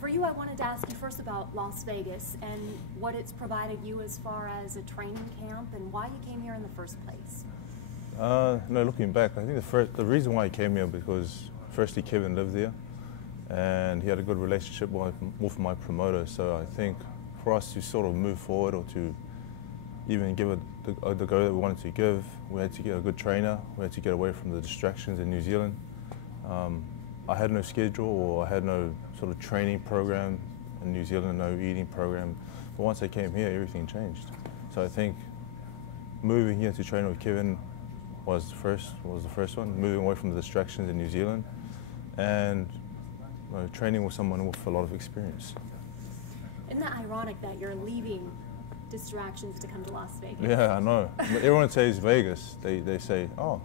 For you, I wanted to ask you first about Las Vegas and what it's provided you as far as a training camp and why you came here in the first place. No, looking back, I think the reason why I came here because firstly Kevin lived there and he had a good relationship with my promoter. So I think for us to sort of move forward or to even give it the go that we wanted to give, we had to get a good trainer, we had to get away from the distractions in New Zealand. I had no schedule or I had no sort of training program in New Zealand, no eating program. But once I came here, everything changed. So I think moving here to train with Kevin was the first one, moving away from the distractions in New Zealand and training with someone with a lot of experience. Isn't that ironic that you're leaving distractions to come to Las Vegas? Yeah, I know. Everyone says Vegas. They say, oh,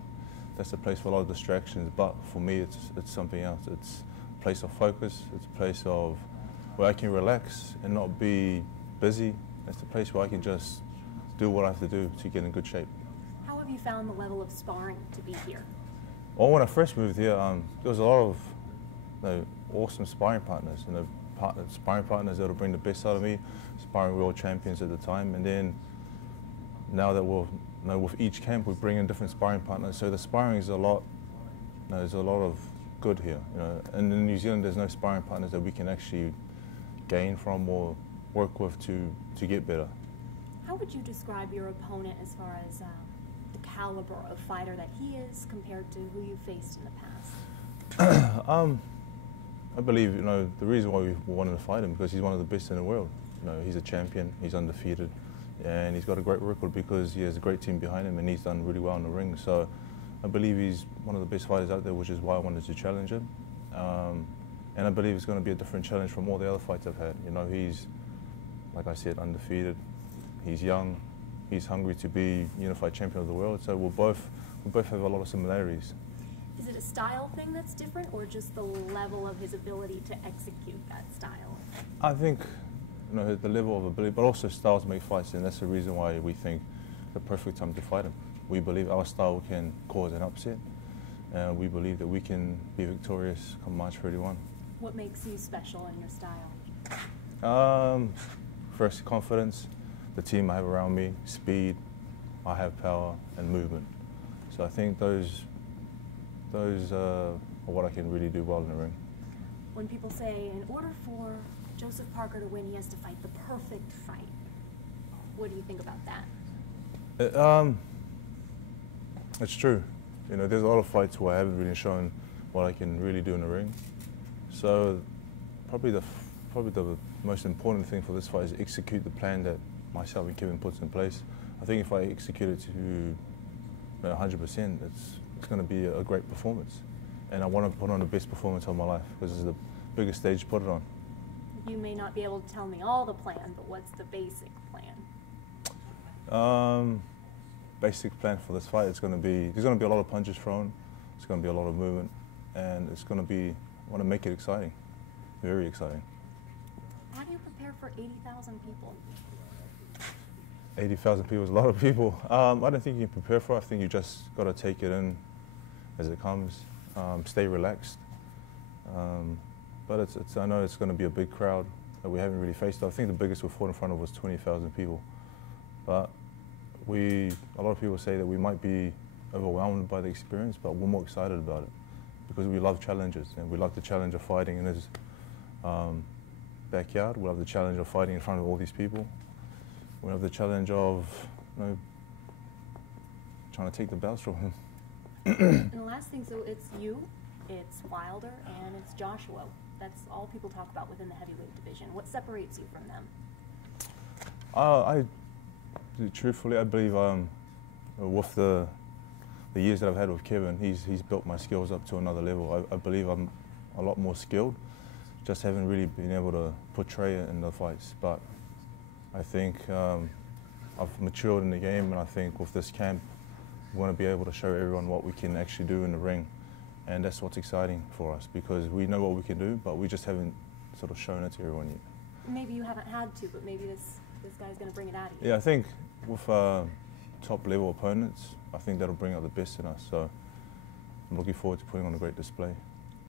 that's a place for a lot of distractions. But for me, it's something else. It's a place of focus. It's a place of where I can relax and not be busy. It's a place where I can just do what I have to do to get in good shape. How have you found the level of sparring to be here? Well, when I first moved here, there was a lot of awesome sparring partners. Sparring partners that will bring the best out of me, sparring world champions at the time, and then now that with each camp we bring in different sparring partners, so the sparring is a lot. There's a lot of good here, and in New Zealand there's no sparring partners that we can actually gain from or work with to get better. How would you describe your opponent as far as the caliber of fighter that he is compared to who you faced in the past? I believe, the reason why we wanted to fight him because he's one of the best in the world. He's a champion, he's undefeated, and he's got a great record because he has a great team behind him and he's done really well in the ring. So I believe he's one of the best fighters out there, which is why I wanted to challenge him. And I believe it's going to be a different challenge from all the other fights I've had. He's, like I said, undefeated. He's young. He's hungry to be unified champion of the world. So we both have a lot of similarities. Is it a style thing that's different, or just the level of his ability to execute that style? I think, the level of ability, but also styles make fights, and that's the reason why we think the perfect time to fight him. We believe our style can cause an upset, and we believe that we can be victorious come March 31. What makes you special in your style? First, confidence, the team I have around me, speed, I have power, and movement. So I think those are what I can really do well in the ring. When people say, in order for Joseph Parker to win, he has to fight the perfect fight, what do you think about that? It's true. There's a lot of fights where I haven't really shown what I can really do in the ring. So probably the most important thing for this fight is execute the plan that myself and Kevin puts in place. I think if I execute it to 100%, it's going to be a great performance. And I want to put on the best performance of my life because this is the biggest stage to put it on. You may not be able to tell me all the plan, but what's the basic plan? Basic plan for this fight, there's going to be a lot of punches thrown, there's going to be a lot of movement, and I want to make it exciting, very exciting. How do you prepare for 80,000 people? 80,000 people is a lot of people. I don't think you can prepare for it. I think you just got to take it in as it comes, stay relaxed. But I know it's going to be a big crowd that we haven't really faced. I think the biggest we fought in front of was 20,000 people. But a lot of people say that we might be overwhelmed by the experience, but we're more excited about it because we love challenges and we love the challenge of fighting in his backyard. We love the challenge of fighting in front of all these people. We have the challenge of trying to take the belts from him. And the last thing, so it's you, it's Wilder, and it's Joshua. That's all people talk about within the heavyweight division. What separates you from them? Truthfully, I believe with the years that I've had with Kevin, he's built my skills up to another level. I believe I'm a lot more skilled, just haven't really been able to portray it in the fights. But I think I've matured in the game, and I think with this camp, we want to be able to show everyone what we can actually do in the ring. And that's what's exciting for us, because we know what we can do, but we just haven't sort of shown it to everyone yet. Maybe you haven't had to, but maybe this guy's going to bring it out of you. Yeah, I think with top level opponents, I think that'll bring out the best in us. So I'm looking forward to putting on a great display.